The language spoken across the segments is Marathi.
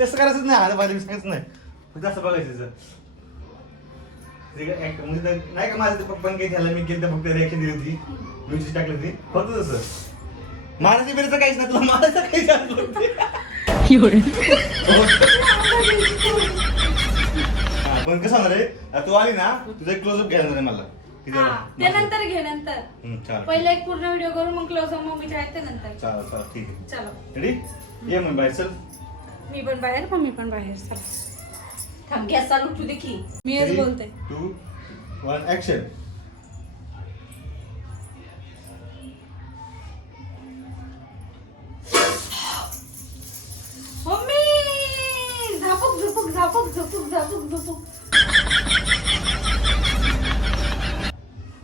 तसं करायचंच नाही हात बाजू सांगायचं नाही. फक्त असं बघायचं म्हणजे नाही का माझं ते पप्पाने काही झालं मी केलं फक्त रिॲक्शन दिली होती. म्युझिक टाकली होती. फक्त तसं. काहीच नाही तुला मारायचं काही झालं. हा, पण कसं होणार आहे तू आली ना तुझा एक क्लोजअप घ्यायला आहे मला. तिथे हा ते नंतर घे नंतर. पहिले एक पूर्ण व्हिडिओ करून मग क्लोज मम्मीचे आहेत ते नंतर. चालेल चालेल ठीक आहे. चलो. रेडी ये मग बाहेर चल. मी पण बाहेर मम्मी पण बाहेर. थांब गॅस चालू ठेवू दे की. मी हेच बोलते. Two one action mummy! Zapuk झुपूक झापूक झुपूक झापूक झुपूक.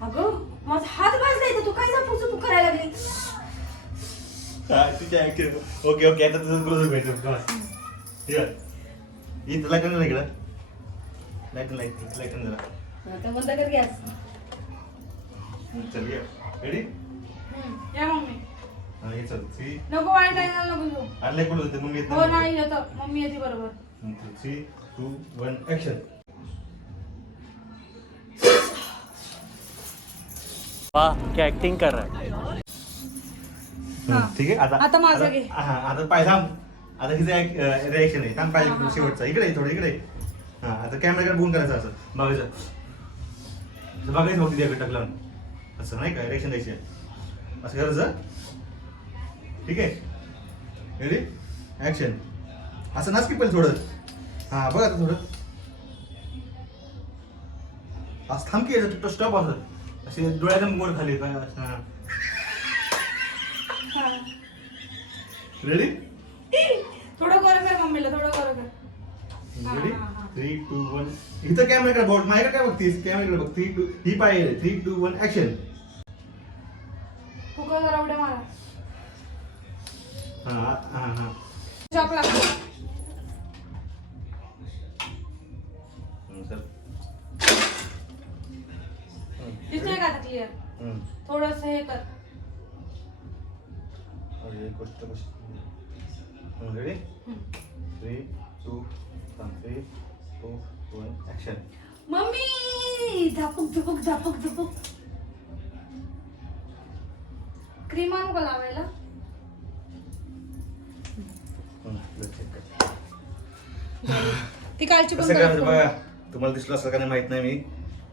अगं माझा हात भाजलाय तर तू काय झापूक झुपूक करायला लागली? तिच्या ऍक्शन ओके ओके आता तुझं भेटतो इथं लाइट ना इकडं. लाइट लाइट लाइट जरा. आता बंद कर गॅस चल ये. रेडी हम्म, या मम्मी. हा ये चल थ्री नको वाईट कुठं होते? येत हो नाही. येतं. मम्मी येते बरोबर. थ्री टू वन ऍक्शन वाह क्या एक्टिंग कर रहा है? हा. ठीक आहे आता आता माझं आता-. हा आता पाय थांब. आता हिचं रिॲक्शन आहे. थांब पाहिजे. शेवटचा. इकडे थोडं इकडे. हा आता कॅमेराकडे बघून करायचं असं. बघायचं. बघायचं होती त्याकडे टाकलं असं नाही का? रिॲक्शन द्यायची. असं करायचं. ठीक आहे? रेडी ऍक्शन असं नाच की पहिले थोडं. हा बघ आता थोडं. असं थांब की स्टॉप असं. असे डोळ्याच्या मोड खाली काय असं. रेडी थोडं करू कर मम्मीला थोडं करू कर हा, रेडी. थ्री टू वन इथं कॅमेराकडे बोट माझ्याकडे काय बघतीस? कॅमेराकडे बघ. थ्री टू ही पाहिजे three two one action cooker जरा उड्या मारा. हा हा हा. चॉक लागतो हम्म, चल दिसतोय का आता क्लिअर हम्म. थोडस हे कर. अरे, एक गोष्ट रेडी हम्म. Three two three two one action mummy! Zapuk झुपूक झापूक झुपूक. क्रीम आणू का लावायला. ती कालची पण कसं करायचं करू. बघा तुम्हाला दिसलं असं का नाही माहीत नाही मी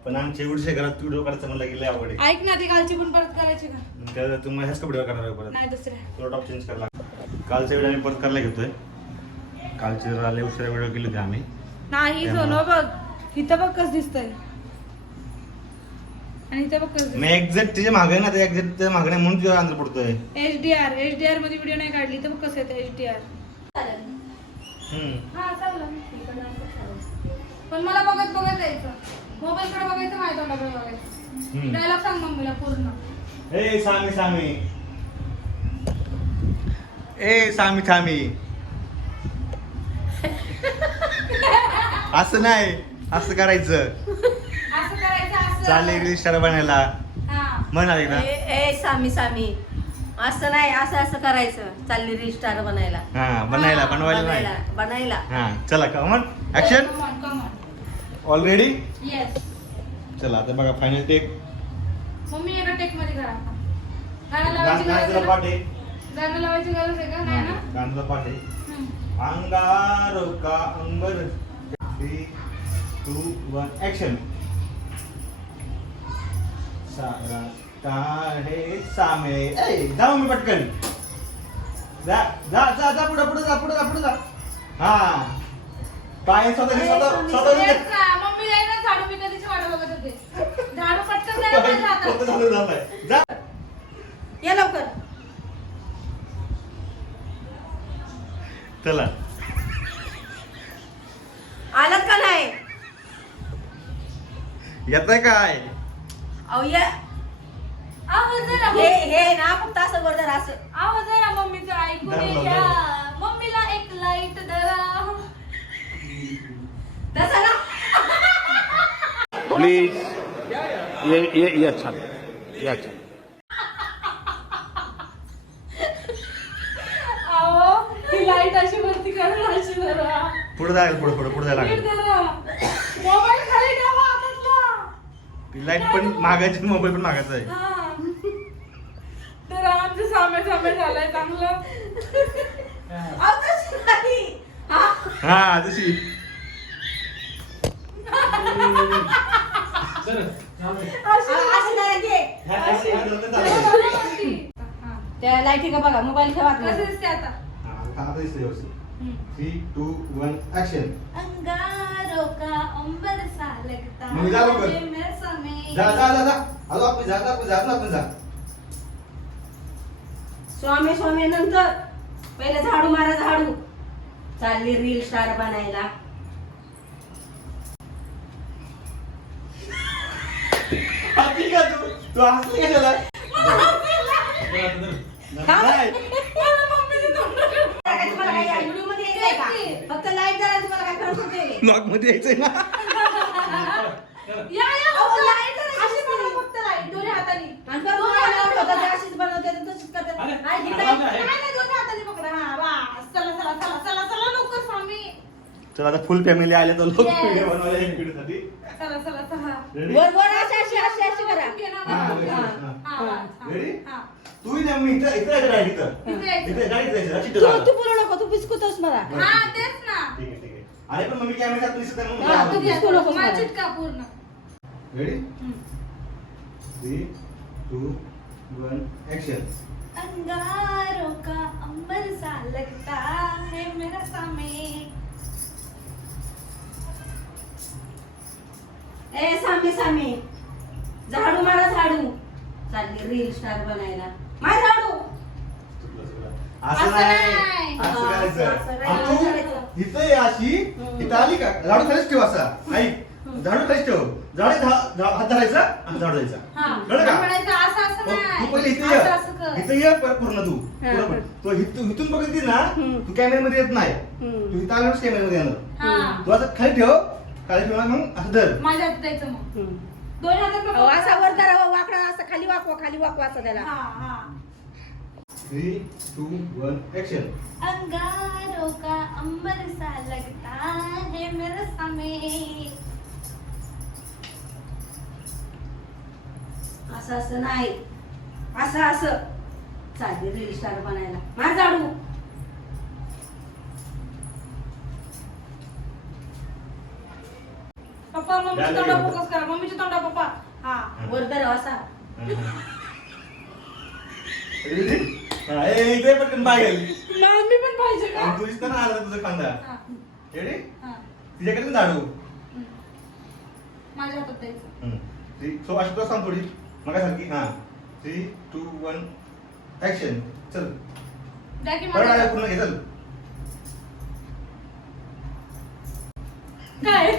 पण आमच्या एवढ्या घरात व्हिडिओ काढायचं मला गेले आवड आहे. ऐक ना ती कालची पण परत करायची का? त्याला तुम्हाला ह्याच कपडे करणार आहे परत? नाही दुसऱ्या. थोडा टॉप चेंज करायला लागतो कालचा व्हिडिओ आम्ही परत करायला घेतोय. कालचे आले उशिरा व्हिडिओ केले होते आम्ही. नाही. सोनो बघ इथं बघ कस दिसतंय. आणि इथं बघ कस मी एक्झॅक्ट तिच्यामागे ना ते एक्झॅक्ट त्या मागे नाही म्हणून तुझ्या अंदर पडतोय. H D R H D आरमध्ये व्हिडिओ नाही काढली तर बघ कसं येतं एच डी आर. हा चाललं. पण मला बघत बघत यायचं मोबाईल कडे बघायचं माझ्या तोंडाकडे बघायचं. डायलॉग सांग मम्मीला पूर्ण. ए सामी सामी. ए सामी सामी. असं नाही. असं करायचं. असं करायचं असं. चालेल रिस्टार बनायला. हा. म्हणाल एकदा. ए ए, सामी सामी. असं नाही असं असं करायचं. चालली रिस्टार बनायला. हा बनायला बनवायला नाही. बनायला बनायला. हा चला कमन ऍक्शन ऑलरेडी येस चला आता बघा फायनल टेक मम्मी एका टेकमध्ये करा. गाणं लावायची गरज आहे पाठ. ना? आहे गाणं लावायची गरज आहे का? नाही ना? गाण्याचा पाठ. आहे हम्म. अंगारो का अंबर थ्री टू वन ऍक्शन सारा सामे। ए जाऊ मी पटकन। जा जा जा जा पुढे पुढे जा पुढे जा पुढे जा। हा. पाय स्वतः स्वतः स्वतः मम्मी जाईल ना झाडू मी कधीच वाट बघत होते. झाडू पटकन द्यायला स्वतः जा. या लवकर. चला. आलात का नाही? येत काय? अहो या. आहो जरा हे हे ना फक्त असं वर जरा असं. आहो जरा मम्मीचं ऐकून धरलं, घ्या मम्मीला एक लाइट दरा तसं ना. प्लीज ये ये ये अच्छा ये अच्छा आहो ही लाइट अशी वरती करून अशी जरा पुढे जायला पुढे पुढे पुढे जायला लागेल. लाइट पण मागायची मोबाईल पण मागायचा आहे. तर आमचं सामे सामे झालंय चांगलं. हा. तशी. त्या लाईटी का बघा मोबाईल ठेवा आतमध्ये. कसं दिसते आता थ्री टू वन ऍक्शन अंगारों का अंबर सा लगता मग जा लवकर. है मैं समय जा जा जा जा. आलो आपण जा जा आपण जा ना आपण जा. स्वामी स्वामी नंतर. पहिले झाडू मारा झाडू. चालली रील स्टार बनायला. हसली का तू? तू हसली कशाला. मला तुम्हाला का? फक्त लाइट तुम्हाला काय फरक होते ब्लॉगमध्ये यायचंय ना या या अहो, फक्त light light जरा अशी दिसते. बनवा फक्त light, दोन्ही हातानी आणि परत तुम्हाला लावलं होतं, ते अशीच बनवते तर तशीच करते. अरे, आणि ही आता light- काय? नाही, नाही, दोन्ही हातानी पकडा हा चला चला चला चला चला लवकर स्वामी चला आता फुल फॅमिली आले तर लोक Yes. व्हिडिओ बनवायला एक व्हिडिओ साठी चला चला चला Ready? वर वर अशी अशी अशी अशी करा हा, हा, हा, हा, हा. हा, हा. Ready? हा. तू इथे मी इथं इथं यायचं राहील इथं इथे यायचं. इथे गाडीत जायचं राशीद तू बोलू नको तू बिस्कुतच मला. हा तेच ना. ठीक आहे ठीक आहे. अरे पण मम्मी कॅमेरा म्हणून हा. तू घ्या बिस्कुट नको माझा मला. चिटका पूर्ण? हम्म. थ्री टू वन ऍक्शन अंगारों का अंबर सा लगता है मेरा समय ए सामी सामी. झाडू मारा झाडू. चालली रील स्टार बनायला. असं असं नाही नाही. असं करायचं असं नाही. आणि तू करायचं. इथं ये अशी. इथं आली का झाडू खालीच ठेव असा ऐक झाडू खालीच ठेव झाडू झा- हात धरायचा आणि झाडू द्यायचा हा कळलं का? असं असं तू नाही तू पहिले इथे असं असं ये इथं ये पर- पूर्ण तू हा. पूर्ण पण. तू इथून इथून बघितली ना हम्म. तू कॅमेऱ्यामध्ये येत नाही हम्म. तू इथं आल्यावरच कॅमेऱ्यामध्ये येणार हा तू आता खाली ठेव खाली ठेवला मग असं धर माझ्या हातात द्यायचं मग हम्म. दोन्ही हातात अहो. असा वर करा वाकडा असं खाली वाकवा खाली वाकवा असं त्याला. हा हा. थ्री टू वन ऍक्शन अंगारों का अंबर सा लगता है मेरा समय असं असं नाही. असं असं. चालली रील स्टार बनायला. मार झाडू. पप्पा मम्मीच्या तोंडा? फोकस करा. मम्मीच्या तोंडा पप्पा. हा. वर धर असा. हा, इथे पटकन पण पाहिजे का? आणि तू दिसतं ना आला तुझा हा, रेडी हा. तिच्याकडे पण झाडू. हम्म. माझ्या हातात द्यायचं. हम्म. थ्री सो अशी तुला सांग थोडी. मगासारखी. हा. थ्री टू वन ऍक्शन चल. द्या की परत आल्या माझ्या पूर्ण घे चल. काय?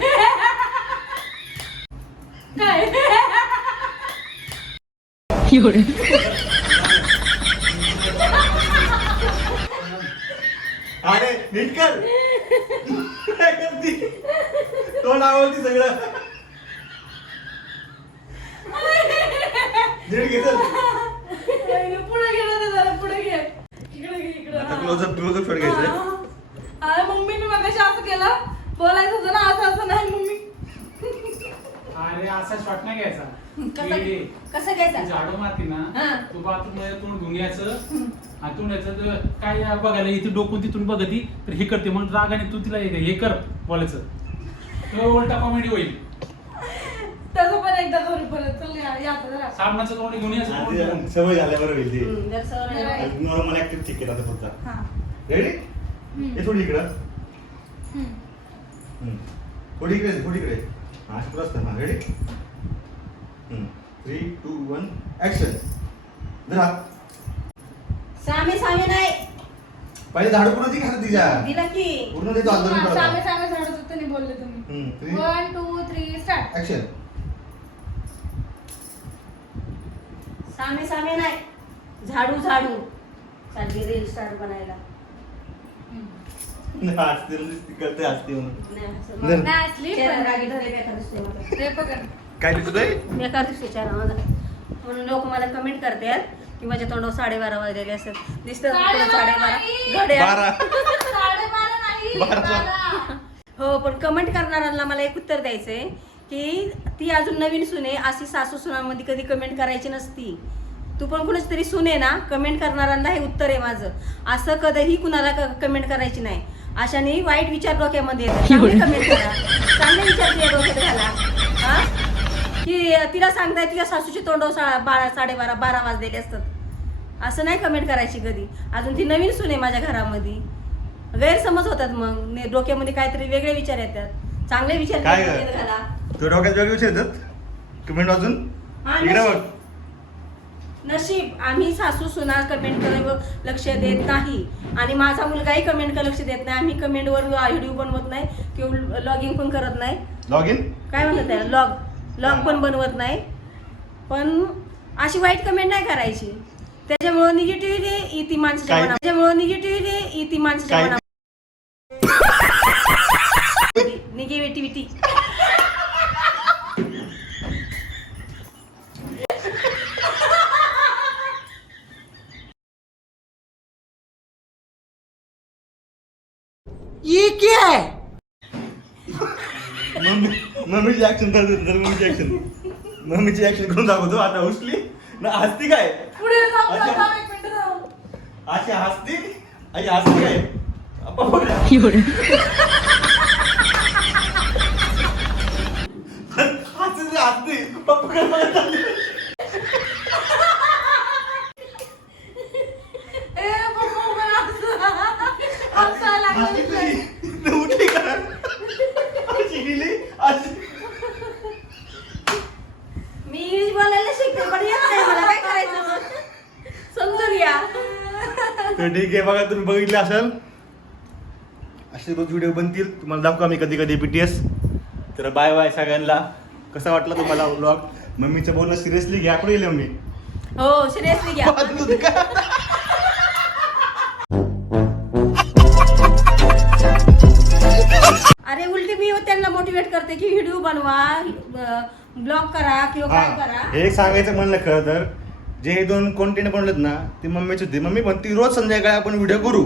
अरे नीट कर काय करती तोंड आवडती सगळं. नीट घे चल. पुढे घे ना जरा पुढे घे. इकडे घे इकडे. आता क्लोजअप क्लोजअप शॉट घ्यायचंय. अरे मम्मीने मगाशी असं केलं. बोलायचं होतं ना असं असं नाही मम्मी. अरे असा शॉट नाही घ्यायचा. कसं? की कसं घ्यायचं झाडू मारती ना हा. तू बाथरूममध्ये तोंड धुवून यायचं हातून यायचं तर काय बघायला इथे डोकून तिथून बघती तर हे करते म्हणून रागाने तू तिला हे हे कर बोलायचं तो उलटा कॉमेडी होईल तसं पण एकदा करू परत चल या या आता जरा साबणाचं तोंड घेऊन यायचं तोंड. सवय झाल्यावर होईल ते हम्म, जर सवय नाही Right. व्हायची. नॉर्मल ऍक्टिव्ह ठीक केला फक्त हा रेडी हम्म. हे थोडी इकडं हम्म. हम्म. थोडी इकडे थोडी इकडे हा हा ready three two one action धरा. सामी सामी नाही. पहिले झाडू पूर्ण ती तिच्या दिला की. पूर्ण देतो हा, आंदोलन सामे सामे झाडत होतं नाही बोलले तुम्ही. हम्म three one two three start action Sami सामी नाही. झाडू झाडू. चालली रील स्टार बनायला. हसते नुसती करते हसते म्हणून. नाही, असं धर. मग नाही असली चेहरा बेकार माझा. पकड काय दिसत आहे बेकार दिसतोय चेहरा माझा. म्हणून लोक मला कमेंट करतात की माझ्या तोंडावर साडेबारा वाजलेले असतात दिसतं साडेबारा. घड्याळ. हो पण कमेंट करणाऱ्यांना मला एक उत्तर द्यायचंय की ती अजून नवीन सुने अशी सासू सुनांमध्ये कधी कमेंट करायची नसती. तू पण कुणाची तरी सुने ना कमेंट करणाऱ्यांना हे उत्तर आहे माझं. असं कधीही कुणाला कमेंट करायची नाही. अशाने वाईट विचार डोक्यामध्ये येतात. कमेंट करा. चांगले विचार डोक्यात घाला. हा? की तिला सांगताय तुझ्या सासूचे तोंड बारा साडेबारा बारा वाजलेले असतात. असं नाही कमेंट करायची कधी. अजून ती नवीन सुने माझ्या घरामध्ये. गैरसमज होतात मग. डोक्यामध्ये काहीतरी वेगळे विचार येतात. चांगले विचार काय डोक्यात ग? घाला. तुझ्या डोक्यात वेगळे विचार येतात? कमेंट वाजून नशीब. आम्ही सासू सुना कमेंट करावं लक्ष देत नाही. आणि माझा मुलगाही कमेंट लक्ष देत नाही. आम्ही कमेंटवर व्हिडिओ बनवत नाही. किंवा लॉगिंग पण करत नाही. लॉग इन काय म्हणतात लॉग लॉग पण बनवत नाही पण अशी वाईट कमेंट नाही करायची त्याच्यामुळं निगेटिव्हिटी येते माणसाच्या? मनात त्याच्यामुळं निगेटिव्हिटी येते माणसाच्या? मनात मम्मीची ऍक्शन तर तर मम्मीची ऍक्शन मम्मीची ऍक्शन करून दाखवतो आता उचली ना हसती काय पुढे जाऊ अच्छा. जाऊ, एक मिनिट जाऊ. अशी हसती आई हसती काय अप्पा बघ. हसती रे, हसती पप्पा काय बघत? ए, पप्पा हसती. तुझी. तू उठली का अशी गेली अशी मी इंग्लिश बोलायला शिकते पण येत नाही मला काय करायचं मग? समजून घ्या तर ठीक आहे बघा तुम्ही बघितले असेल. असे रोज व्हिडिओ बनतील. तुम्हाला दाखवू आम्ही कधी कधी बीटीएस तर बाय बाय सगळ्यांना. कसा वाटला तुम्हाला व्लॉग मम्मीचं बोलणं सिरियसली घ्या कुठे गेले मम्मी? हो सिरियसली घ्या? अरे उलटी मी त्यांना मोटिवेट करते की व्हिडिओ बनवा ब्लॉग करा किंवा काय करा. हे एक सांगायचं म्हणलं खरं तर जे हे दोन कॉन्टेंट बनलेत ना ते मम्मीच होते. मम्मी म्हणती रोज संध्याकाळी आपण व्हिडिओ करू.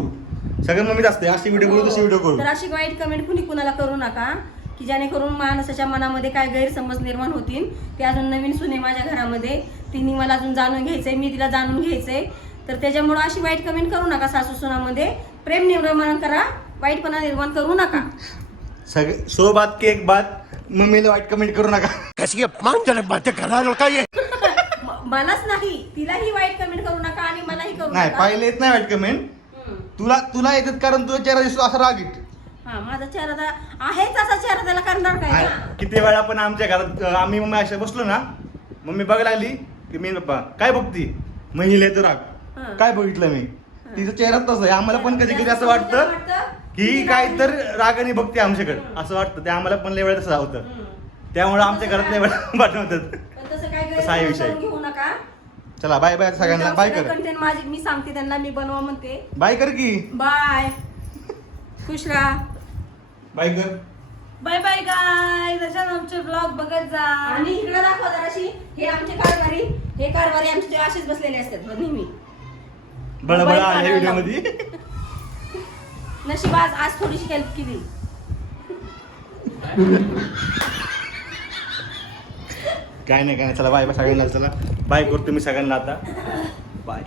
सगळं मम्मीच असते अशी व्हिडिओ करू तशी व्हिडिओ करू. तर अशी वाईट कमेंट कुणी कुणाला करू नका की जेणेकरून माणसाच्या मनामध्ये काय गैरसमज निर्माण होतील ते अजून नवीन सुने माझ्या घरामध्ये तिने मला अजून जाणून घ्यायचंय मी तिला जाणून घ्यायचंय. तर त्याच्यामुळं अशी वाईट कमेंट करू नका सासू सुनामध्ये. प्रेम निर्माण करा वाईटपणा निर्माण करू नका. सगळे सो बात की एक बात मम्मीला वाईट कमेंट करू नका. कैसी अपमानजनक बातें कर रहा है लड़का ये? म- मलाच नाही तिलाही वाईट कमेंट करू नका आणि मलाही करू नाही नका. पाहिले येत नाही वाईट कमेंट हम्म. तुला तुला येतात कारण तुझा चेहरा दिसतो असा रागीट हा माझा चेहरा तर असा चेहरा त्याला करणार काय? आहे. किती वेळा पण आमच्या घरात अं, आम्ही मम्मी अशा बसलो ना मम्मी बघायला लागली की मी पप्पा काय बघती? महिला तर हा. राग काय बघितलं मी? तिचा चेहरा तसं आहे. आम्हाला पण कधी कधी असं वाटतं की काय तर रागाने बघते आमच्याकडे. असं वाटतं. ते आम्हाला पण लय वेळा तसं होतं हम्म. त्यामुळे आमच्या घरात लय वेळा पाठवतात पण तसं आहे विषय. चला बाय बाय सगळ्यांना बाय कर. कंटेंट माझी मी सांगते त्यांना मी बनवा म्हणते. बाय कर की. बाय खुश राहा. बाय कर. बाय बाय गाय त्याच्यात आमचे ब्लॉग बघत जा. आणि इकडे दाखवा जराशी. हे आमचे कारभारी. हे कारभारी आमचे असेच बसलेले असतात नेहमी बळबळ आहे. व्हिडिओमध्ये. नशीब आज आज थोडीशी हेल्प केली. काय नाही काय नाही. चला बाय बाय सगळ्यांना. चला. बाय करतो मी सगळ्यांना आता. बाय